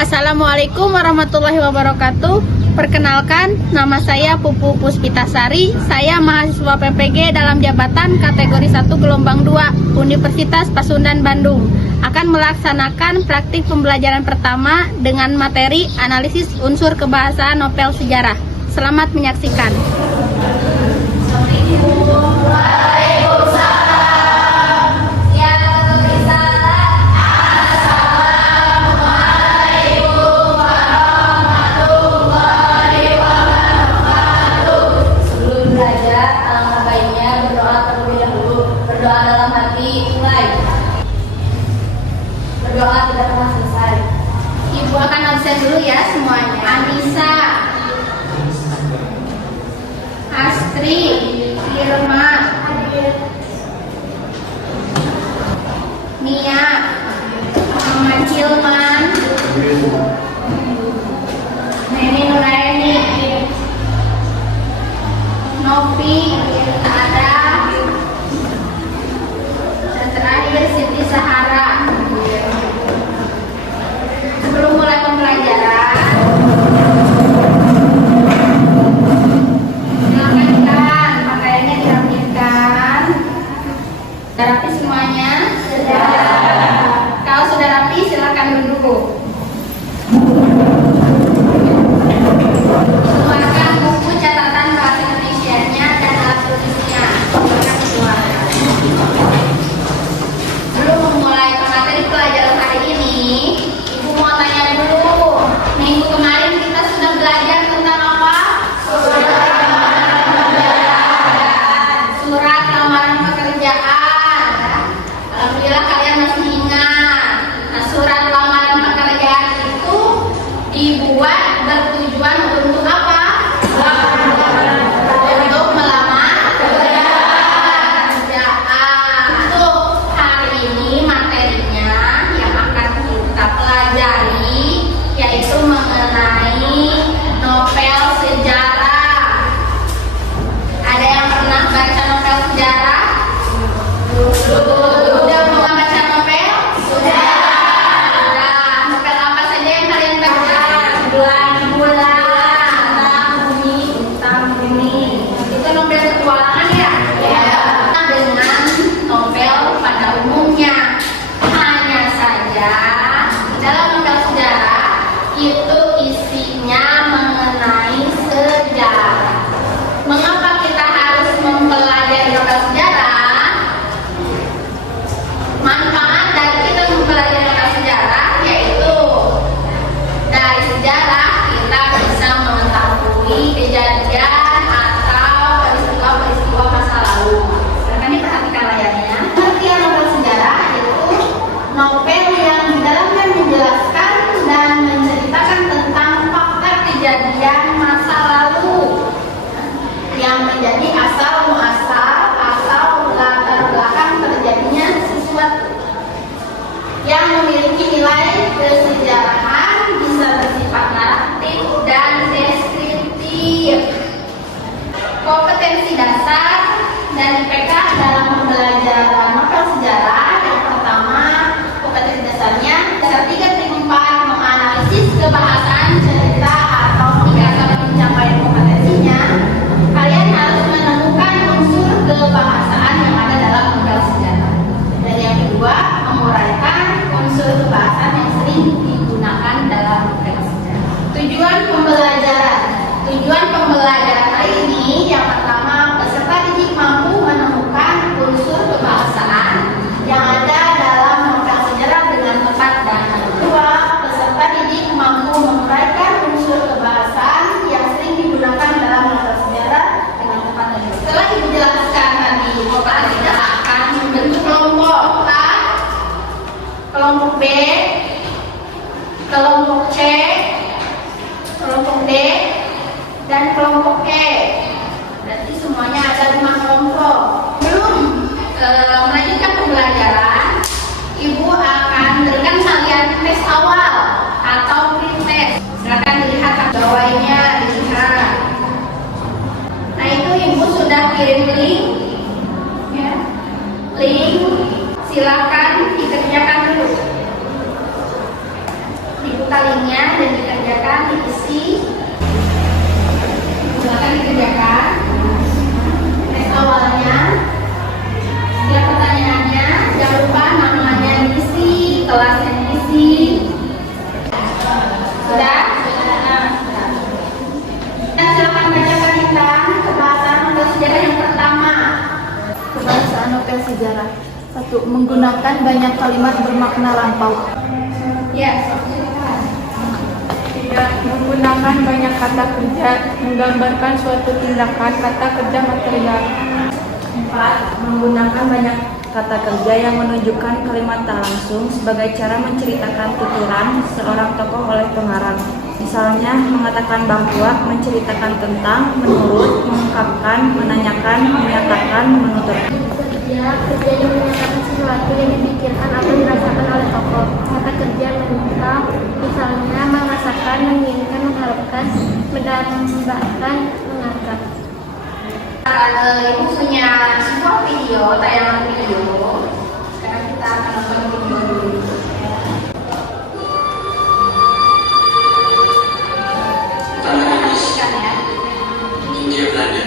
Assalamualaikum warahmatullahi wabarakatuh. Perkenalkan, nama saya Pupu Puspitasari. Saya mahasiswa PPG dalam jabatan kategori 1 gelombang 2 Universitas Pasundan Bandung. Akan melaksanakan praktik pembelajaran pertama dengan materi analisis unsur kebahasaan novel sejarah. Selamat menyaksikan. Berdoa tidak pernah selesai. Ibu akan absen dulu ya semuanya. Anissa, Astri, Irma, Mia, Muhammad Cilman, Neni Nuraini, Novi, Ada, dan terakhir Siti Sahara. Sebelum mulai pembelajaran, silakan pakaiannya dirapikan. Sudah rapi semuanya? Sudah. Kalau sudah rapi, silakan duduk. Keluarkan buku catatan bahasa Indonesianya dan alat tulisnya. Silakan keluarkan. Sebelum memulai materi pelajaran hari ini, mau tanya dulu, minggu kemarin kita sudah belajar tentang apa? Surat lamaran pekerjaan. Alhamdulillah kalian masih ingat. Nah, surat lamaran pekerjaan itu dibuat bertujuan untuk apa? Untuk melamar pekerjaan. Untuk hari ini materinya yang akan kita pelajari yaitu mengenai novel sejarah. Ada yang pernah baca novel sejarah? Sudah pernah baca novel? Sudah. Novel apa saja yang kalian baca? Bulan, Bintang Bumi. Itu novel petualangan ya? Ya. Dengan novel pada umumnya. Hanya saja dalam novel sejarah itu isinya mengenai sejarah. Mengapa kita harus mempelajari novel sejarah? Manfaat dari kita mempelajari novel sejarah yaitu dari sejarah kita bisa mengetahui kejadian atau peristiwa-peristiwa masa lalu. Silahkan diperhatikan layarnya. Pengertian novel sejarah yaitu novel yang di dalamnya menjelaskan dan menceritakan tentang fakta kejadian masa lalu yang menjadi asal muasal atau latar belakang terjadinya sesuatu yang memiliki nilai kesejarahan, bisa bersifat naratif dan deskriptif. Kompetensi dasar dan IPK dalam pembelajaran novel sejarah. Yang pertama, kompetensi dasarnya dasar 3 trik 4 menganalisis kebahasaan cerita atau jika kalian mencapai kompetensinya, kalian harus menemukan unsur kebahasaan yang ada dalam novel sejarah. Dan yang kedua, menguraikan unsur kebahasaan yang sering digunakan dalam novel sejarah. Tujuan pembelajaran hari ini yang pertama, peserta didik mampu menemukan unsur kebahasaan yang ada dalam novel sejarah dengan tepat, dan yang kedua, peserta didik mampu menguraikan unsur kebahasaan yang sering digunakan dalam novel sejarah dengan tepat dan benar. Setelah Ibu jelaskan tadi, kita akan membentuk kelompok A, kelompok B, kelompok C, kelompok D, dan kelompok E. Berarti semuanya ada 5 kelompok. Belum melanjutkan pembelajaran, Ibu akan berikan kalian tes awal atau pretest. Silakan dilihat bawahnya, dilihat. Nah, itu Ibu sudah kirim link, ya. Link, silakan dikerjakan dulu. Dibuka linknya. kelas yang diisi. Sudah? Silakan bacakan tentang kebahasaan novel sejarah yang pertama. Kebahasaan novel sejarah. 1. Menggunakan banyak kalimat bermakna lampau. Ya. 3. Menggunakan banyak kata kerja menggambarkan suatu tindakan kata kerja material. 4. Menggunakan banyak kata kerja yang menunjukkan kalimat tak langsung sebagai cara menceritakan tuturan seorang tokoh oleh pengarang. Misalnya, mengatakan bahwa, menceritakan tentang, menurut, mengungkapkan, menanyakan, menyatakan, menutur. Kerja yang menyatakan sesuatu yang dipikirkan atau dirasakan oleh tokoh. Kata kerja menentang, misalnya merasakan, menginginkan, mengharapkan, mendambakan, mengangkat. Ibu punya sebuah video, tayangan video. Sekarang kita akan nonton video dulu. Tanah ini Kan ya. Hindia Belanda.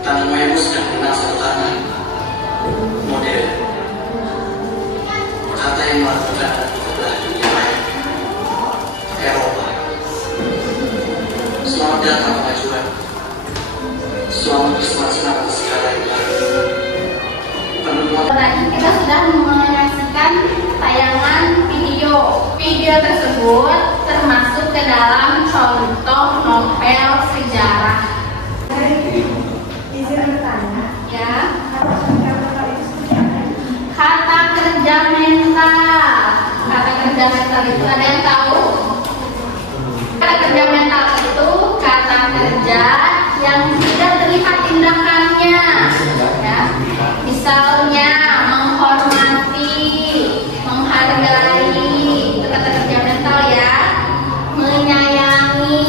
Tanah Mayamu sedang menang satu tanah modern. Kata yang melakukan adalah dunia maya, Eropa. Selamat datang kemajuan. Selamat bersenang-senang atas segala yang baru. Tadi kita sudah menyaksikan tayangan video. Video tersebut termasuk ke dalam contoh novel sejarah. Ya. Kata kerja mental. Kata kerja mental itu ada yang tahu? Kata kerja mental itu kata kerja yang tidak terlihat tindakannya. Ya. Misalnya menghormati, menghargai, itu kata kerja mental ya. Menyayangi.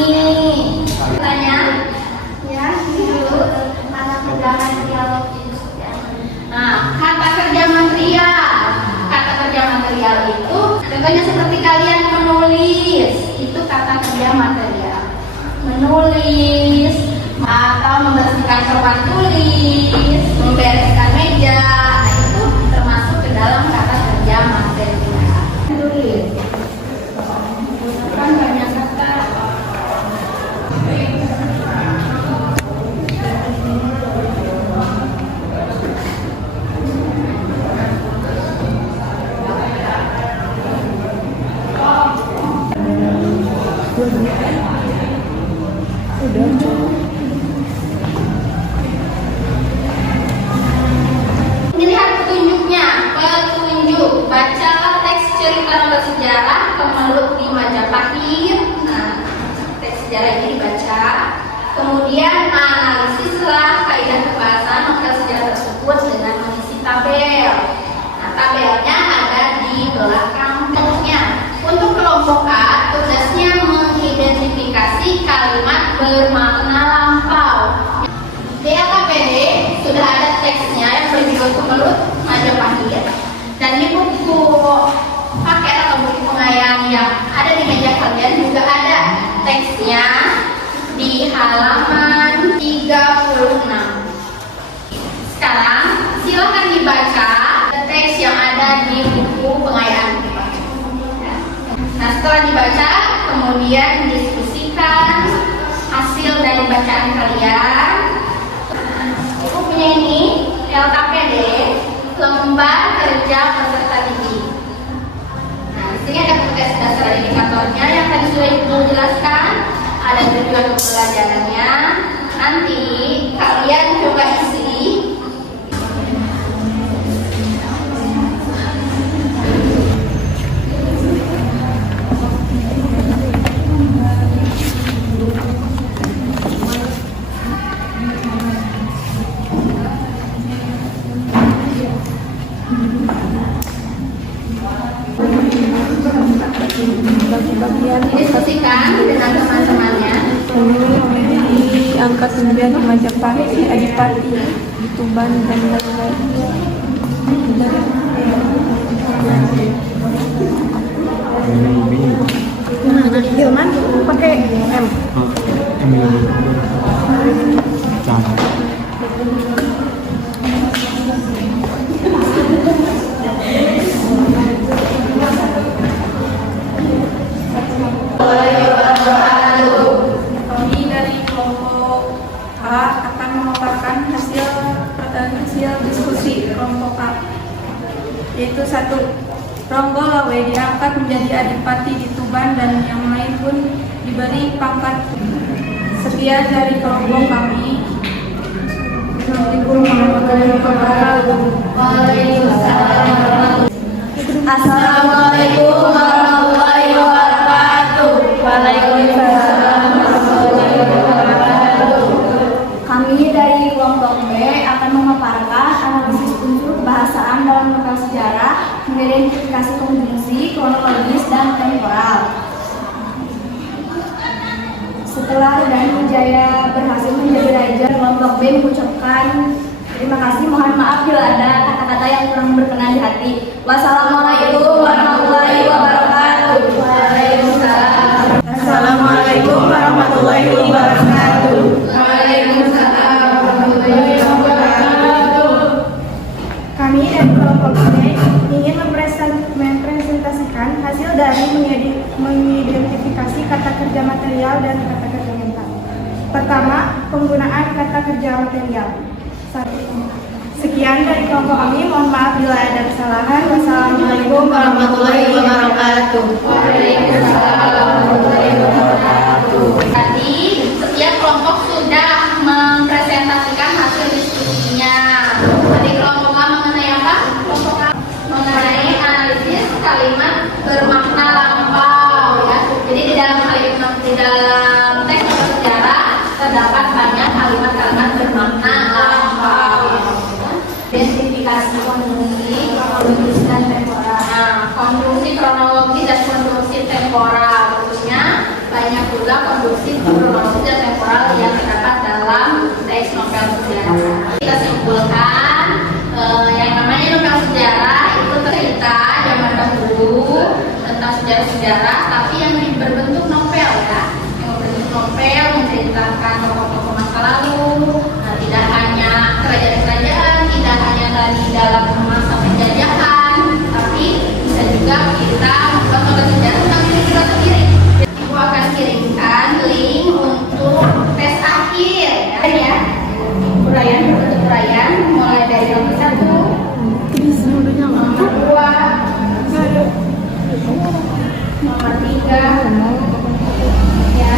Tanya, ya, dulu. Nah, kata kerja material. Kata kerja material itu contohnya seperti kalian menulis. Itu kata kerja material. Menulis atau membersihkan tempat tulis, membereskan meja. Nah, itu termasuk ke dalam kata kerja material. Tulis. Kan banyak kata. Lihat petunjuknya, petunjuk. Bacalah teks cerita novel sejarah Kemelut di Majapahit. Nah, teks sejarah ini dibaca. Kemudian analisislah kaidah kebahasaan novel sejarah tersebut dengan mengisi tabel. Nah, tabelnya ada di belakang bukunya. Untuk kelompok A, tugasnya mengidentifikasi kalimat bermakna lampau. Di LKPD sudah ada teksnya yang berjudul Kemelut Majapahit, dan di buku paket atau buku pengayang yang ada di meja kalian juga ada teksnya di halaman 36. Sekarang silakan dibaca teks yang ada di buku pengayaan. Nah, setelah dibaca, kemudian diskusikan hasil dari bacaan kalian. Ibu punya ini LKPD, lembar kerja peserta didik. Nah, di sini ada tugas dasar indikatornya yang tadi sudah Ibu jelaskan. Ada tujuan pembelajarannya. Nanti kalian coba isi. Diskusikan dengan teman-temannya. Di angka 9 di Majapahit, di Adipati, di Tuban dan lain-lain. Hilman pakai M. yaitu 1. Ronggo Lawe diangkat menjadi adipati di Tuban dan yang lain pun diberi pangkat. Sekian dari kelompok kami. Assalamualaikum warahmatullahi wabarakatuh. Assalamualaikum warahmatullahi wabarakatuh. Waalaikumsalam warahmatullahi wabarakatuh. Kami dari kelompok B akan memaparkan analisis unsur kebahasaan dalam novel sejarah, mengidentifikasi konjungsi, kronologis, dan temporal. Setelah Rudan Wijaya berhasil menjadi raja, kelompok B mengucapkan terima kasih. Mohon maaf bila ada kata-kata yang kurang berkenan di hati. Wassalamualaikum warahmatullahi wabarakatuh. Waalaikumsalam. Assalamualaikum warahmatullahi wabarakatuh. Waalaikumsalam warahmatullahi wabarakatuh. Kami dari kelompok B ingin mempresentasikan hasil dari mengidentifikasi kata kerja material dan kata kerja mental. Pertama, penggunaan kata kerja material. Sekian dari kelompok kami, mohon maaf bila ada kesalahan. Wassalamualaikum warahmatullahi wabarakatuh. Tadi setiap kelompok sudah mempresentasikan hasil diskusinya. Tadi kelompok A mengenai apa? Kelompok A mengenai analisis kalimat bermakna lampau, ya. Jadi di dalam teks sejarah terdapat banyak kalimat-kalimat bermakna lampau. Identifikasi konjungsi, kronologis, dan temporal. Nah, konjungsi kronologis dan konjungsi temporal, khususnya banyak juga konjungsi kronologis dan temporal yang terdapat dalam teks novel sejarah. Kita simpulkan yang namanya novel sejarah itu cerita zaman dahulu tentang sejarah-sejarah, tapi yang berbentuk novel, ya, yang berbentuk novel menceritakan tokoh-tokoh masa lalu. Nah, tidak hanya kerajaan-kerajaan, tidak hanya dari dalam masa penjajahan, tapi bisa juga kita membuat novel sejarah tentang diri kita sendiri. Ibu akan kirimkan link untuk tes akhir, ya. Uraian berbentuk uraian mulai dari nomor 1, nomor 2, nomor 3, ya.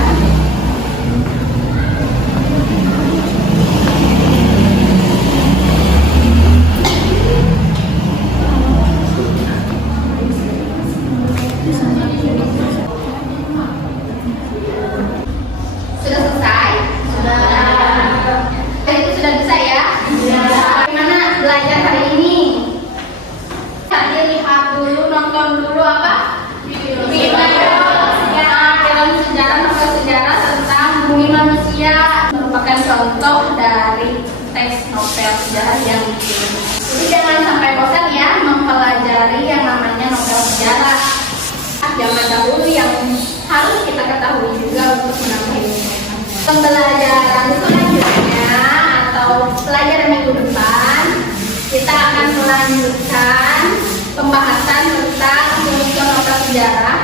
Sudah selesai? Sudah. Jadi itu sudah bisa, ya? Bagaimana belajar hari ini? Tadi lihat dulu, nonton dulu apa? Film ya, film sejarah, novel sejarah tentang bumi manusia, merupakan contoh dari teks novel sejarah yang dikirim. Jadi jangan sampai bosan, ya, mempelajari yang namanya novel sejarah zaman dahulu yang harus kita ketahui juga untuk menambah ilmu. Pembelajaran selanjutnya atau pelajaran minggu depan kita akan melanjutkan pembahasan tentang unsur novel sejarah.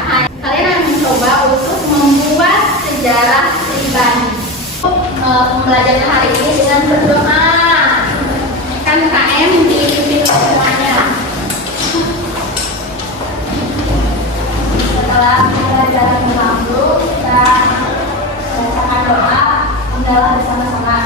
Kalian akan mencoba untuk membuat sejarah pribadi. Pembelajaran hari ini dengan berdoa. Kan KM dipimpin semuanya. Setelah pelajaran lalu kita bacakan doa, tinggallah bersama-sama.